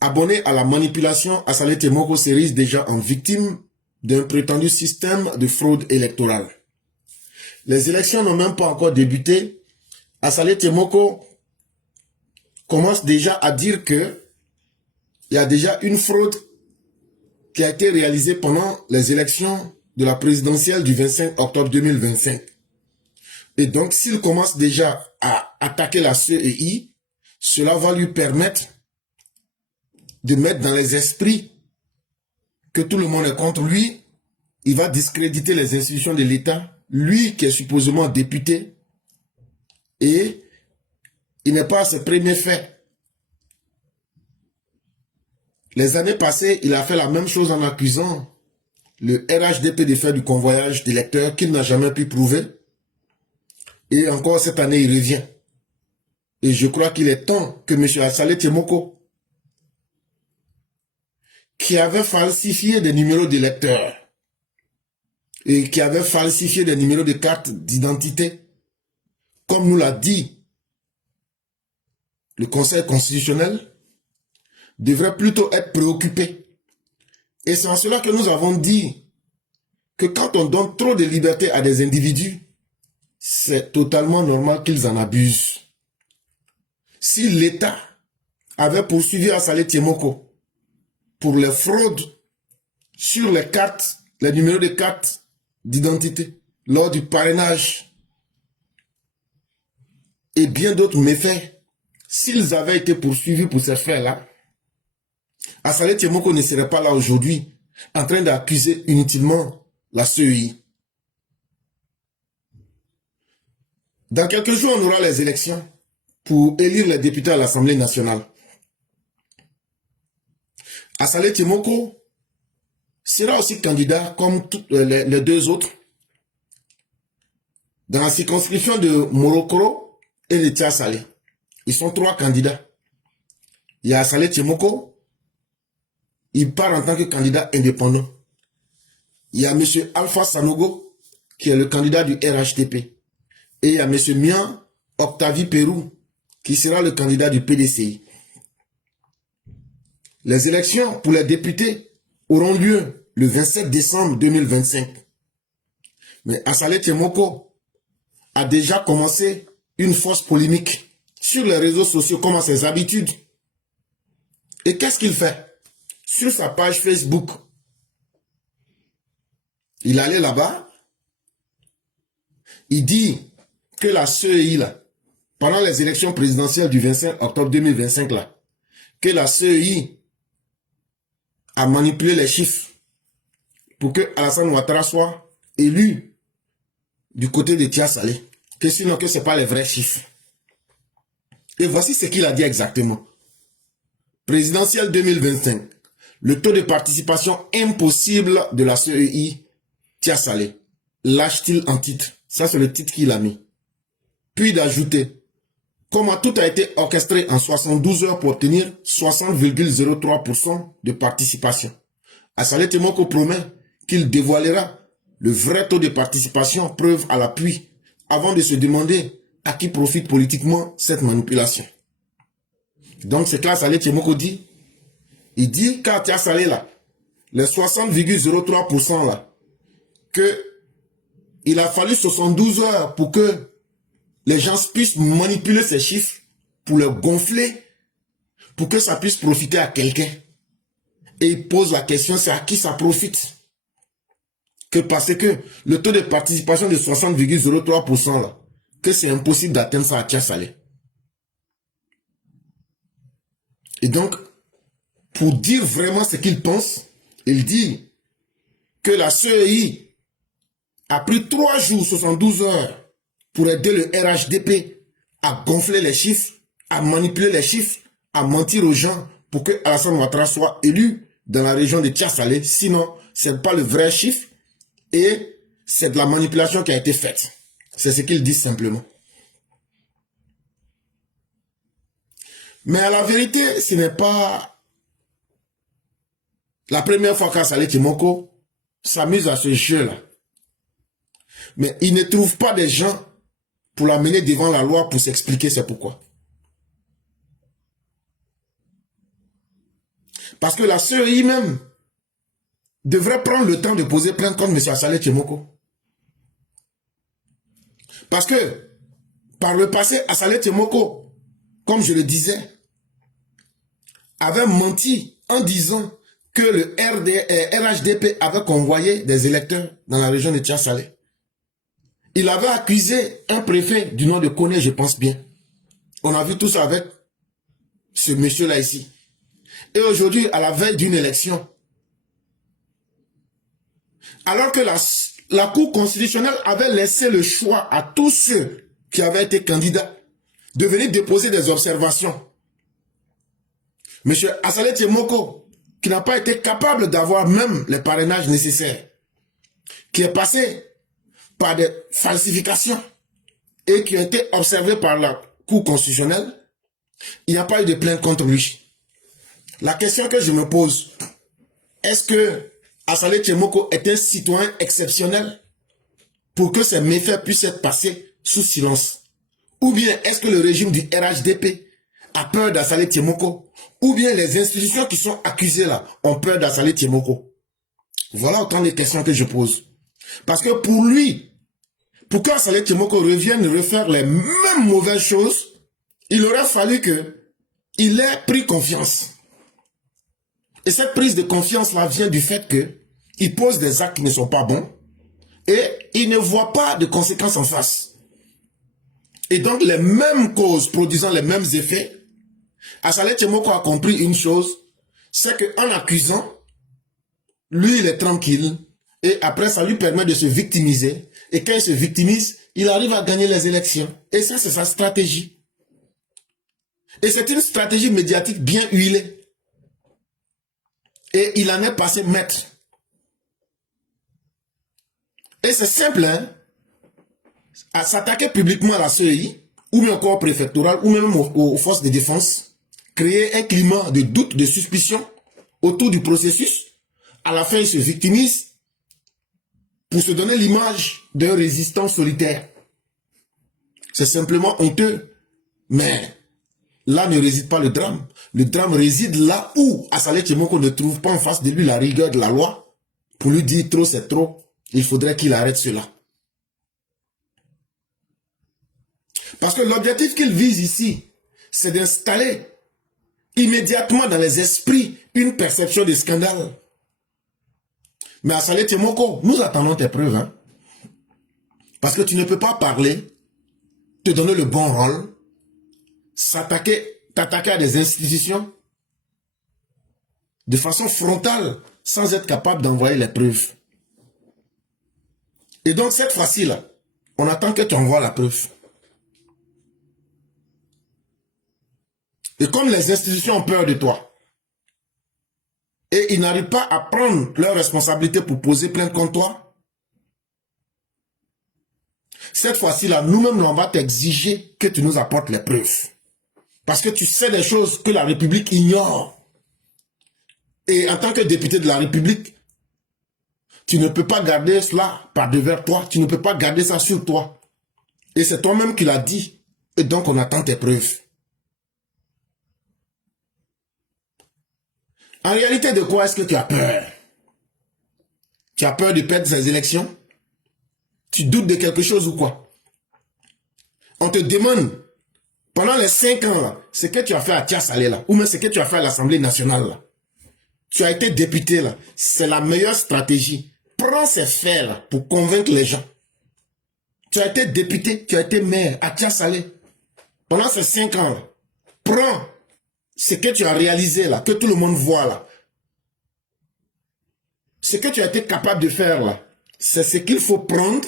Abonné à la manipulation, Assalé Temoko s'érige déjà en victime d'un prétendu système de fraude électorale. Les élections n'ont même pas encore débuté. Assalé Temoko commence déjà à dire que il y a déjà une fraude qui a été réalisée pendant les élections de la présidentielle du 25 octobre 2025. Et donc, s'il commence déjà à attaquer la CEI, cela va lui permettre de mettre dans les esprits que tout le monde est contre lui. Il va discréditer les institutions de l'État, lui qui est supposément député, et il n'est pas à ses premiers faits. Les années passées, il a fait la même chose en accusant le RHDP de faire du convoyage d'électeurs qu'il n'a jamais pu prouver. Et encore cette année, il revient. Et je crois qu'il est temps que M. Assalé Temoko, qui avait falsifié des numéros d'électeurs et qui avait falsifié des numéros de carte d'identité, comme nous l'a dit le Conseil constitutionnel, devrait plutôt être préoccupé. Et c'est en cela que nous avons dit que quand on donne trop de liberté à des individus, c'est totalement normal qu'ils en abusent. Si l'État avait poursuivi Assalé Temoko pour les fraudes sur les cartes, les numéros de cartes d'identité, lors du parrainage et bien d'autres méfaits, s'ils avaient été poursuivis pour ces faits-là, Assalé Temoko ne serait pas là aujourd'hui en train d'accuser inutilement la CEI. Dans quelques jours, on aura les élections pour élire les députés à l'Assemblée nationale. Assalé Temoko sera aussi candidat comme les deux autres dans la circonscription de Morokoro et de Tiasalé. Ils sont trois candidats. Il y a Assalé Temoko, il part en tant que candidat indépendant. Il y a M. Alpha Sanogo, qui est le candidat du RHDP. Et il y a M. Mian Octavie Pérou, qui sera le candidat du PDCI. Les élections pour les députés auront lieu le 27 décembre 2025. Mais Assalé Temoko a déjà commencé une fausse polémique sur les réseaux sociaux comme à ses habitudes. Et qu'est-ce qu'il fait? Sur sa page Facebook, il allait là-bas, il dit que la CEI, là, pendant les élections présidentielles du 25 octobre 2025, là, que la CEI a manipulé les chiffres pour que Alassane Ouattara soit élu du côté de Tiasalé, que sinon que ce n'est pas les vrais chiffres. Et voici ce qu'il a dit exactement. Présidentielle 2025, le taux de participation impossible de la CEI Tiasalé. Lâche-t-il en titre? Ça, c'est le titre qu'il a mis. Puis d'ajouter, comment tout a été orchestré en 72 heures pour obtenir 60,03% de participation. Assalé Temoko promet qu'il dévoilera le vrai taux de participation, preuve à l'appui, avant de se demander à qui profite politiquement cette manipulation. Donc c'est que Assalé Temoko dit, il dit qu'à Tiasalé là, les 60,03% là, que il a fallu 72 heures pour que les gens puissent manipuler ces chiffres, pour les gonfler, pour que ça puisse profiter à quelqu'un. Et il pose la question, c'est à qui ça profite? Que parce que le taux de participation de 60,03% là, que c'est impossible d'atteindre ça à Tiasalé. Et donc, pour dire vraiment ce qu'il pense, il dit que la CEI a pris 3 jours, 72 heures, pour aider le RHDP à gonfler les chiffres, à manipuler les chiffres, à mentir aux gens pour que Alassane Ouattara soit élu dans la région de Tiasalé. Sinon, ce n'est pas le vrai chiffre et c'est de la manipulation qui a été faite. C'est ce qu'ils disent simplement. Mais à la vérité, ce n'est pas la première fois qu'Assalé Temoko s'amuse à ce jeu-là. Mais il ne trouve pas des gens pour l'amener devant la loi pour s'expliquer c'est pourquoi. Parce que la CEI même devrait prendre le temps de poser plainte contre M. Assalé Tchemoko. Parce que, par le passé, Assalé Tchemoko, comme je le disais, avait menti en disant que le RHDP avait convoyé des électeurs dans la région de Tchassalé. Il avait accusé un préfet du nom de Koné, je pense bien. On a vu tout ça avec ce monsieur-là ici. Et aujourd'hui, à la veille d'une élection, alors que la Cour constitutionnelle avait laissé le choix à tous ceux qui avaient été candidats de venir déposer des observations. M. Assalé Tchemoko, qui n'a pas été capable d'avoir même les parrainages nécessaires, qui est passé par des falsifications et qui a été observé par la Cour constitutionnelle, il n'y a pas eu de plainte contre lui. La question que je me pose, est-ce que Assalé Tchemoko est un citoyen exceptionnel pour que ces méfaits puissent être passés sous silence? Ou bien est-ce que le régime du RHDP a peur d'Assalé Tchemoko? Ou bien les institutions qui sont accusées là ont peur d'Assalé Tchemoko? Voilà autant de questions que je pose. Parce que pour lui, pour qu'Assalé Tchemoko revienne refaire les mêmes mauvaises choses, il aurait fallu qu'il ait pris confiance. Et cette prise de confiance-là vient du fait qu'il pose des actes qui ne sont pas bons et il ne voit pas de conséquences en face. Et donc les mêmes causes produisant les mêmes effets, Assalé Tchemoko a compris une chose, c'est qu'en accusant, lui il est tranquille et après ça lui permet de se victimiser. Et quand il se victimise, il arrive à gagner les élections. Et ça c'est sa stratégie. Et c'est une stratégie médiatique bien huilée. Et il en est passé maître. Et c'est simple, hein, à s'attaquer publiquement à la CEI, ou même au corps préfectoral, ou même aux forces de défense, créer un climat de doute, de suspicion autour du processus. À la fin, il se victimise pour se donner l'image d'un résistant solitaire. C'est simplement honteux. Mais là ne réside pas le drame. Le drame réside là où Assalé Tchemoko ne trouve pas en face de lui la rigueur de la loi pour lui dire trop c'est trop. Il faudrait qu'il arrête cela. Parce que l'objectif qu'il vise ici, c'est d'installer immédiatement dans les esprits une perception de scandale. Mais Assalé Tchemoko, nous attendons tes preuves. Hein? Parce que tu ne peux pas parler, te donner le bon rôle, t'attaquer à des institutions de façon frontale sans être capable d'envoyer les preuves. Et donc cette fois-ci là, on attend que tu envoies la preuve. Et comme les institutions ont peur de toi, et ils n'arrivent pas à prendre leurs responsabilités pour poser plainte contre toi, cette fois-ci là, nous-mêmes on va t'exiger que tu nous apportes les preuves. Parce que tu sais des choses que la République ignore. Et en tant que député de la République, tu ne peux pas garder cela par devers toi. Tu ne peux pas garder ça sur toi. Et c'est toi-même qui l'as dit. Et donc on attend tes preuves. En réalité, de quoi est-ce que tu as peur? Tu as peur de perdre ces élections? Tu doutes de quelque chose ou quoi? On te demande, pendant les 5 ans, là, ce que tu as fait à Tchassalé, là, ou même ce que tu as fait à l'Assemblée nationale, là, tu as été député, là, c'est la meilleure stratégie. Prends ces faits, là, pour convaincre les gens. Tu as été député, tu as été maire à Tchassalé. Pendant ces 5 ans, là, prends ce que tu as réalisé, là, que tout le monde voit, là. Ce que tu as été capable de faire, là, c'est ce qu'il faut prendre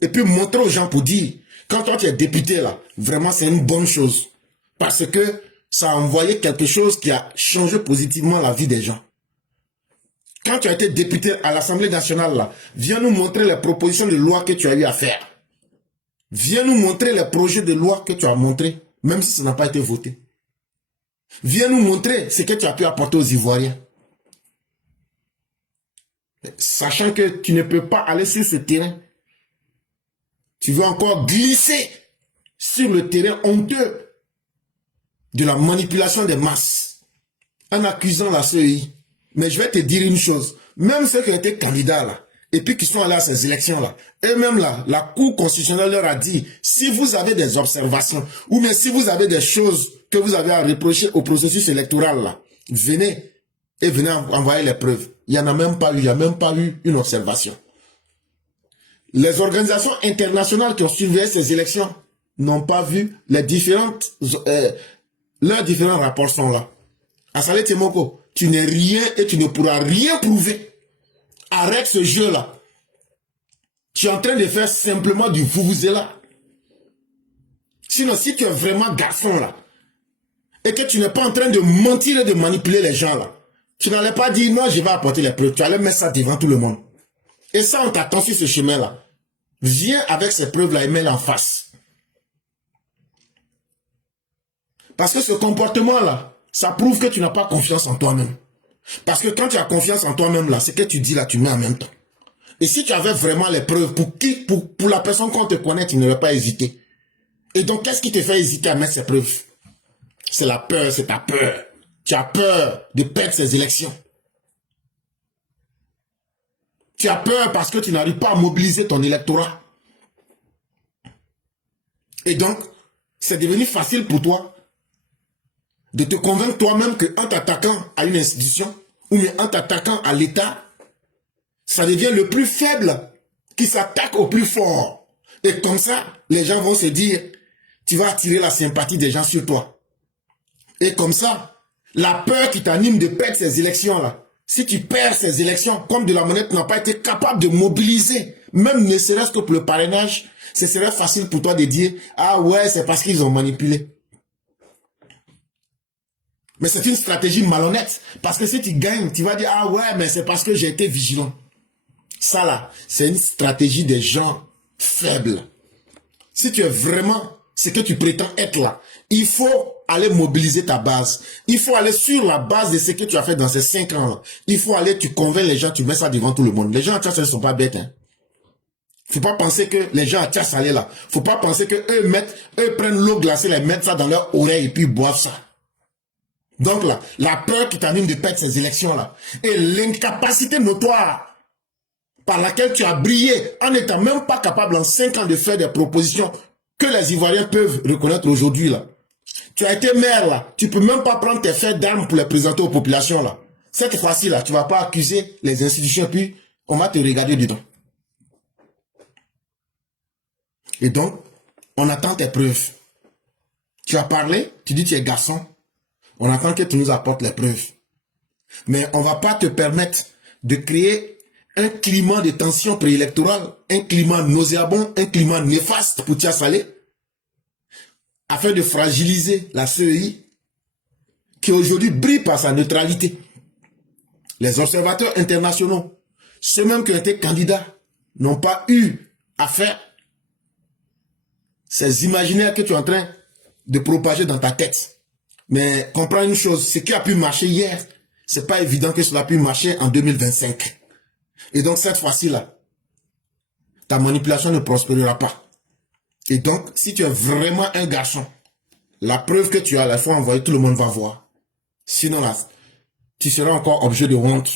et puis montrer aux gens pour dire, quand toi tu es député, là, vraiment c'est une bonne chose. Parce que ça a envoyé quelque chose qui a changé positivement la vie des gens. Quand tu as été député à l'Assemblée nationale, là, viens nous montrer les propositions de loi que tu as eu à faire. Viens nous montrer les projets de loi que tu as montrés, même si ça n'a pas été voté. Viens nous montrer ce que tu as pu apporter aux Ivoiriens. Sachant que tu ne peux pas aller sur ce terrain. Tu veux encore glisser sur le terrain honteux de la manipulation des masses. en accusant la CEI. Mais je vais te dire une chose. Même ceux qui ont été candidats là, et puis qui sont allés à ces élections-là, eux-mêmes là, la Cour constitutionnelle leur a dit, si vous avez des observations, ou bien si vous avez des choses que vous avez à reprocher au processus électoral là, venez et venez envoyer les preuves. Il n'y en a même pas eu, il n'y a même pas eu une observation. Les organisations internationales qui ont suivi ces élections n'ont pas vu les différentes, leurs différents rapports sont là. Assalé Temoko, tu n'es rien et tu ne pourras rien prouver. Arrête ce jeu-là. Tu es en train de faire simplement du vuvuzela. Sinon, si tu es vraiment garçon là, et que tu n'es pas en train de mentir et de manipuler les gens là, tu n'allais pas dire non, je vais apporter les preuves. Tu allais mettre ça devant tout le monde. Et ça, on t'attend sur ce chemin-là. Viens avec ces preuves-là et mets-les en face. Parce que ce comportement-là, ça prouve que tu n'as pas confiance en toi-même. Parce que quand tu as confiance en toi-même, là, ce que tu dis là, tu mets en même temps. Et si tu avais vraiment les preuves, pour la personne qu'on te connaît, tu n'aurais pas hésité. Et donc, qu'est-ce qui te fait hésiter à mettre ces preuves? C'est la peur, c'est ta peur. Tu as peur de perdre ces élections. Tu as peur parce que tu n'arrives pas à mobiliser ton électorat. Et donc, c'est devenu facile pour toi de te convaincre toi-même qu'en t'attaquant à une institution ou bien en t'attaquant à l'État, ça devient le plus faible qui s'attaque au plus fort. Et comme ça, les gens vont se dire, tu vas attirer la sympathie des gens sur toi. Et comme ça, la peur qui t'anime de perdre ces élections-là, si tu perds ces élections, comme de la monnaie, tu n'as pas été capable de mobiliser, même ne serait-ce que pour le parrainage, ce serait facile pour toi de dire, ah ouais, c'est parce qu'ils ont manipulé. Mais c'est une stratégie malhonnête. Parce que si tu gagnes, tu vas dire, ah ouais, mais c'est parce que j'ai été vigilant. Ça là, c'est une stratégie des gens faibles. Si tu es vraiment ce que tu prétends être là, il faut aller mobiliser ta base. Il faut aller sur la base de ce que tu as fait dans ces 5 ans là. Il faut aller, tu convaincs les gens, tu mets ça devant tout le monde. Les gens à Tchass ne sont pas bêtes. Hein. Faut pas penser que les gens à Tchass allaient là. Faut pas penser que eux prennent l'eau glacée, les mettent ça dans leur oreille et puis boivent ça. Donc là, la peur qui t'anime de perdre ces élections là, et l'incapacité notoire par laquelle tu as brillé en n'étant même pas capable en 5 ans de faire des propositions que les Ivoiriens peuvent reconnaître aujourd'hui là. Tu as été maire là, tu peux même pas prendre tes faits d'armes pour les présenter aux populations là. Cette fois-ci là, tu vas pas accuser les institutions puis on va te regarder dedans. Et donc, on attend tes preuves. Tu as parlé, tu dis tu es garçon. On attend que tu nous apportes les preuves. Mais on ne va pas te permettre de créer un climat de tension préélectorale, un climat nauséabond, un climat néfaste pour Tia Salé, afin de fragiliser la CEI, qui aujourd'hui brille par sa neutralité. Les observateurs internationaux, ceux-mêmes qui ont été candidats, n'ont pas eu à faire ces imaginaires que tu es en train de propager dans ta tête. Mais comprends une chose, ce qui a pu marcher hier, c'est pas évident que cela puisse marcher en 2025. Et donc cette fois-ci là, ta manipulation ne prospérera pas. Et donc, si tu es vraiment un garçon, la preuve que tu as, il faut envoyer, tout le monde va voir. Sinon là, tu seras encore objet de honte.